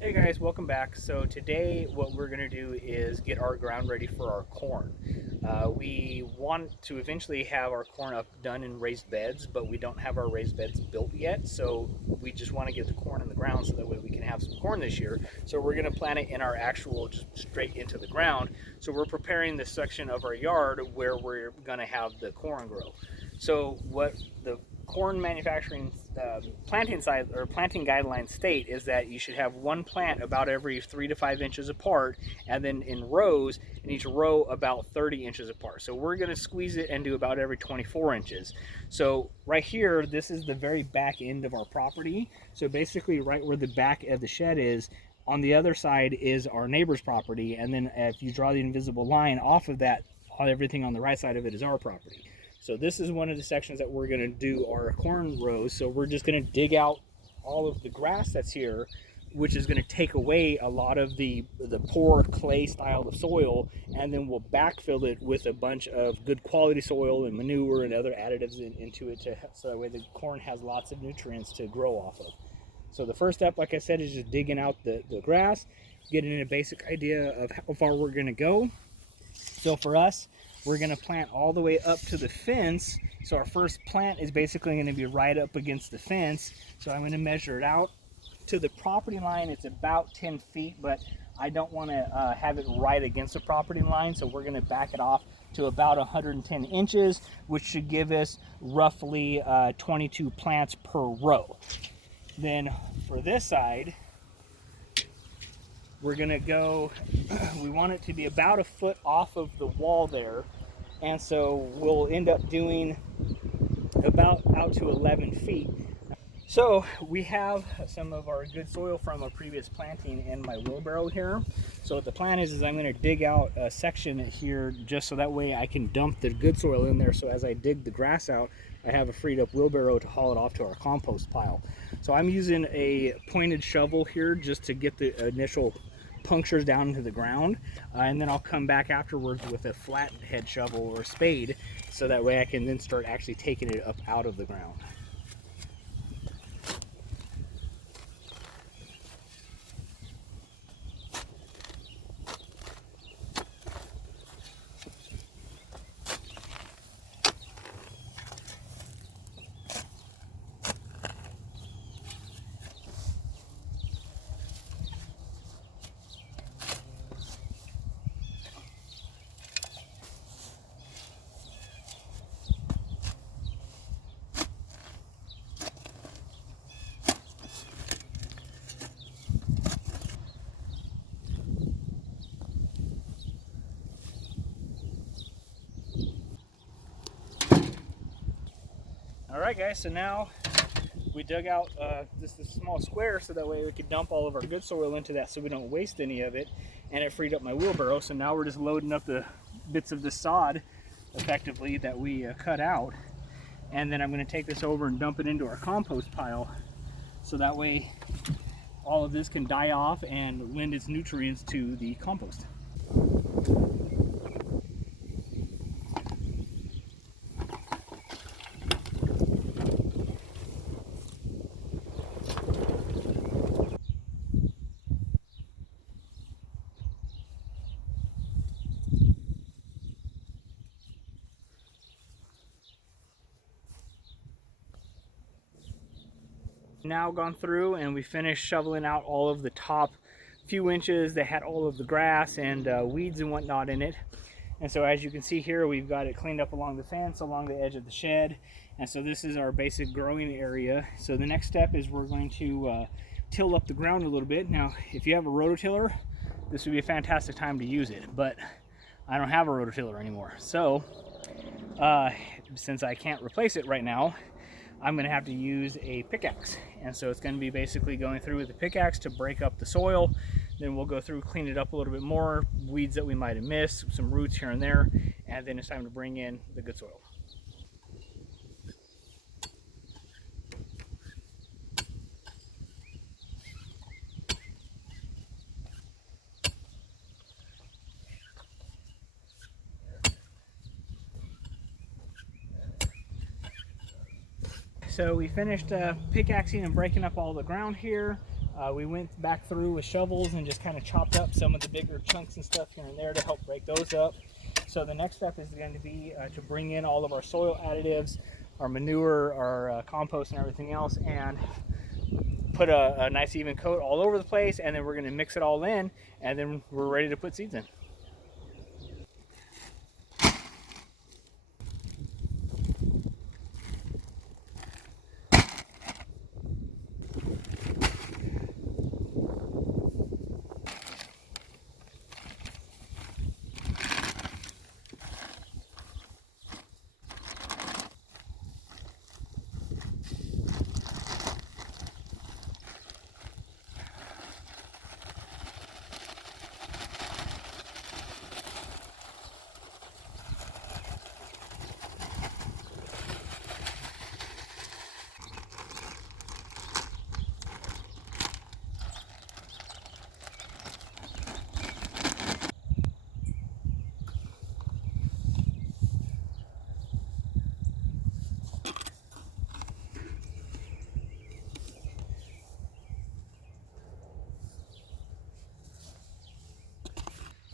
Hey guys, welcome back. So today what we're going to do is get our ground ready for our corn. We want to eventually have our corn up done in raised beds, but we don't have our raised beds built yet. So we just want to get the corn in the ground so that way we can have some corn this year. So we're going to plant it in our actual, just straight into the ground. So we're preparing this section of our yard where we're going to have the corn grow. So what the corn manufacturing planting guidelines state is that you should have one plant about every 3 to 5 inches apart, and then in rows, in each row about 30 inches apart. So we're going to squeeze it and do about every 24 inches. So right here, this is the very back end of our property. So basically, right where the back of the shed is, on the other side is our neighbor's property, and then if you draw the invisible line off of that, everything on the right side of it is our property. So this is one of the sections that we're going to do our corn rows. So we're just going to dig out all of the grass that's here, which is going to take away a lot of the poor clay style of soil, and then we'll backfill it with a bunch of good quality soil and manure and other additives into it, so that way the corn has lots of nutrients to grow off of. So the first step, like I said, is just digging out the grass, getting a basic idea of how far we're going to go. So for us, we're going to plant all the way up to the fence. So our first plant is basically going to be right up against the fence. So I'm going to measure it out to the property line. It's about 10 feet, but I don't want to have it right against the property line. So we're going to back it off to about 110 inches, which should give us roughly 22 plants per row. Then for this side, we're gonna go, we want it to be about a foot off of the wall there, and so we'll end up doing about out to 11 feet. So we have some of our good soil from a previous planting in my wheelbarrow here. So what the plan is I'm going to dig out a section here just so that way I can dump the good soil in there, so as I dig the grass out, I have a freed up wheelbarrow to haul it off to our compost pile. So I'm using a pointed shovel here just to get the initial punctures down into the ground, and then I'll come back afterwards with a flat head shovel or a spade, so that way I can then start actually taking it up out of the ground. All right, guys, so now we dug out just a small square so that way we could dump all of our good soil into that so we don't waste any of it, and it freed up my wheelbarrow. So now we're just loading up the bits of the sod effectively that we cut out, and then I'm going to take this over and dump it into our compost pile, so that way all of this can die off and lend its nutrients to the compost. Now gone through and we finished shoveling out all of the top few inches that had all of the grass and weeds and whatnot in it. And so as you can see here, we've got it cleaned up along the fence, along the edge of the shed. And so this is our basic growing area. So the next step is we're going to till up the ground a little bit. Now, if you have a rototiller, this would be a fantastic time to use it, but I don't have a rototiller anymore. So since I can't replace it right now, I'm going to have to use a pickaxe. And so it's going to be basically going through with the pickaxe to break up the soil. Then we'll go through, clean it up a little bit more, weeds that we might have missed, some roots here and there, and then it's time to bring in the good soil. So we finished pickaxing and breaking up all the ground here. We went back through with shovels and just kind of chopped up some of the bigger chunks and stuff here and there to help break those up. So the next step is going to be to bring in all of our soil additives, our manure, our compost and everything else, and put a nice even coat all over the place, and then we're going to mix it all in, and then we're ready to put seeds in.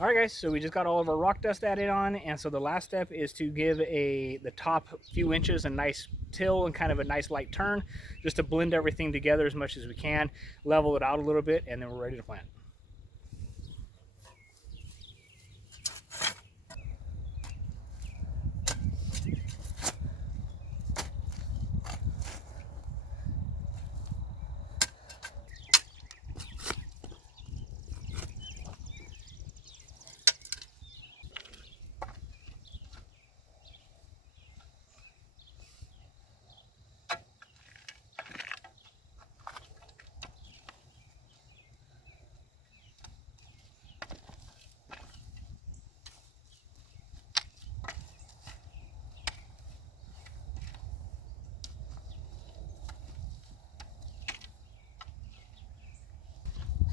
All right, guys, so we just got all of our rock dust added on, and so the last step is to give the top few inches a nice till and kind of a nice light turn, just to blend everything together as much as we can, level it out a little bit, and then we're ready to plant.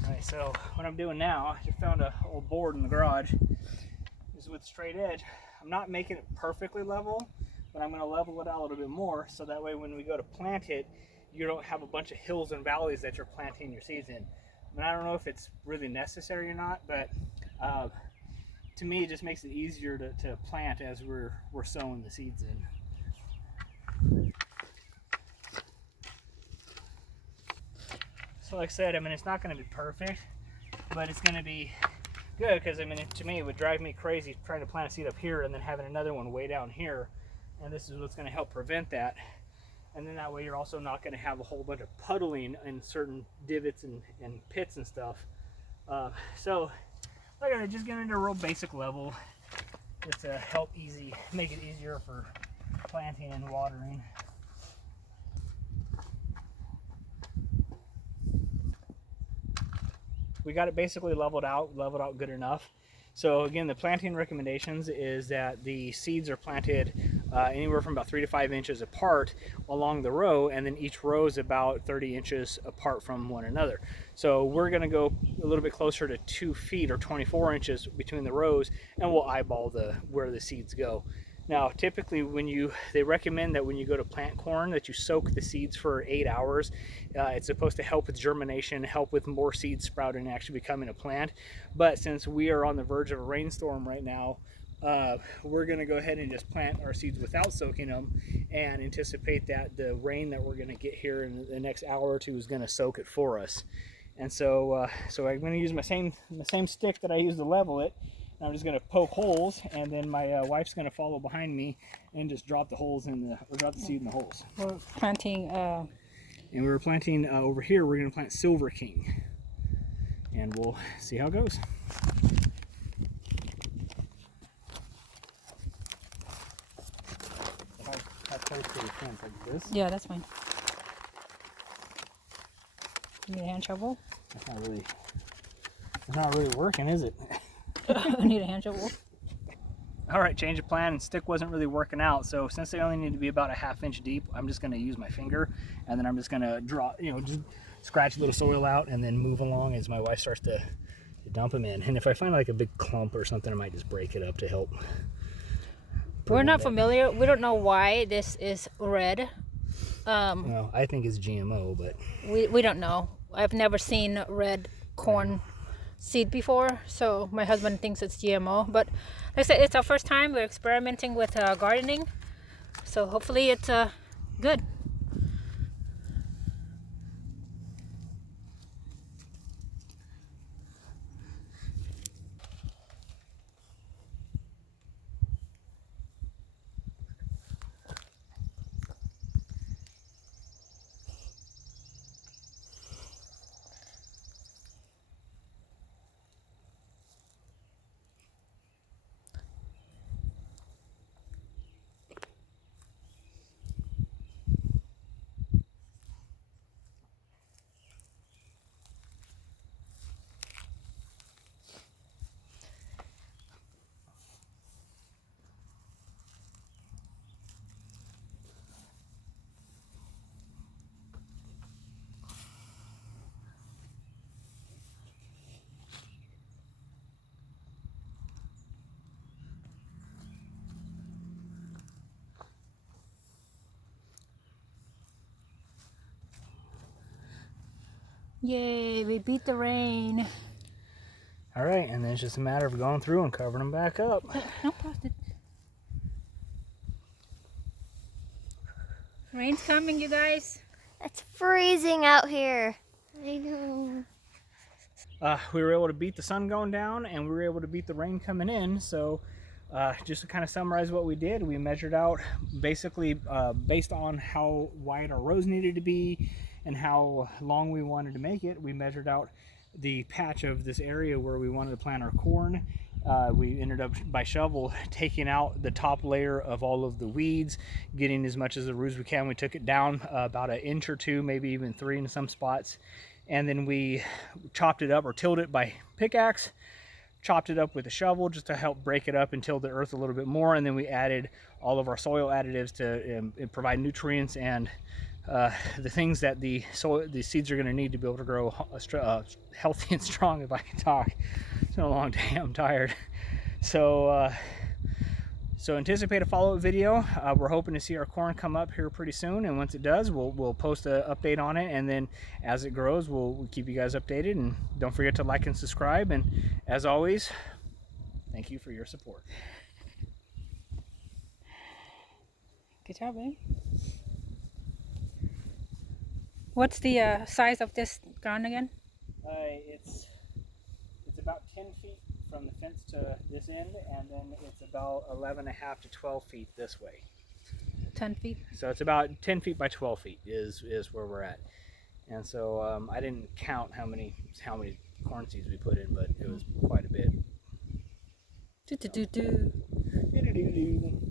Alright, so what I'm doing now, I just found an old board in the garage. This is with straight edge. I'm not making it perfectly level, but I'm going to level it out a little bit more, so that way when we go to plant it, you don't have a bunch of hills and valleys that you're planting your seeds in. I mean, I don't know if it's really necessary or not, but to me it just makes it easier to plant as we're sowing the seeds in. So like I said, I mean, it's not going to be perfect, but it's going to be good, because I mean, to me it would drive me crazy trying to plant a seed up here and then having another one way down here, and this is what's going to help prevent that. And then that way you're also not going to have a whole bunch of puddling in certain divots and pits and stuff. So like I just get into a real basic level just to help make it easier for planting and watering. We got it basically leveled out good enough. So again, the planting recommendations is that the seeds are planted anywhere from about 3 to 5 inches apart along the row, and then each row is about 30 inches apart from one another. So we're going to go a little bit closer to 2 feet or 24 inches between the rows, and we'll eyeball where the seeds go. Now, typically they recommend that when you go to plant corn that you soak the seeds for 8 hours. It's supposed to help with germination, help with more seeds sprouting and actually becoming a plant. But since we are on the verge of a rainstorm right now, we're going to go ahead and just plant our seeds without soaking them, and anticipate that the rain that we're going to get here in the next hour or two is going to soak it for us. And so I'm going to use my same stick that I used to level it. I'm just going to poke holes, and then my wife's going to follow behind me and just drop the seed in the holes. We're planting. And we were planting over here. We're going to plant Silver King, and we'll see how it goes. If I place the plant like this. Yeah, that's fine. You need a hand shovel? It's not really working, is it? I need a hand shovel. All right, change of plan. Stick wasn't really working out, so since they only need to be about a ½ inch deep, I'm just going to use my finger, and then I'm just going to just scratch a little soil out and then move along as my wife starts to dump them in. And if I find like a big clump or something, I might just break it up to help. We're not familiar. We don't know why this is red. Well, I think it's GMO, but we don't know. I've never seen red corn seed before, so my husband thinks it's GMO. But like I said, it's our first time. We're experimenting with gardening, so hopefully it's good. Yay, we beat the rain. All right, and then it's just a matter of going through and covering them back up. No plastic. Rain's coming, you guys. It's freezing out here. I know. We were able to beat the sun going down, and we were able to beat the rain coming in. So just to kind of summarize what we did, we measured out basically based on how wide our rows needed to be and how long we wanted to make it. We measured out the patch of this area where we wanted to plant our corn. We ended up by shovel taking out the top layer of all of the weeds, getting as much as the roots we can. We took it down about an inch or two, maybe even 3 in some spots, and then we chopped it up or tilled it by pickaxe, chopped it up with a shovel just to help break it up and till the earth a little bit more, and then we added all of our soil additives to provide nutrients and the things that the seeds are going to need to be able to grow healthy and strong, if I can talk. It's been a long day, I'm tired. So so anticipate a follow-up video. We're hoping to see our corn come up here pretty soon, and once it does, we'll post an update on it, and then as it grows, we'll keep you guys updated. And don't forget to like and subscribe, and as always, thank you for your support. Good job, babe. What's the size of this ground again? It's about 10 feet from the fence to this end, and then it's about 11.5 to 12 feet this way. 10 feet. So it's about 10 feet by 12 feet is where we're at. And so I didn't count how many corn seeds we put in, but it was quite a bit. Do do do do. Do-do-do-do.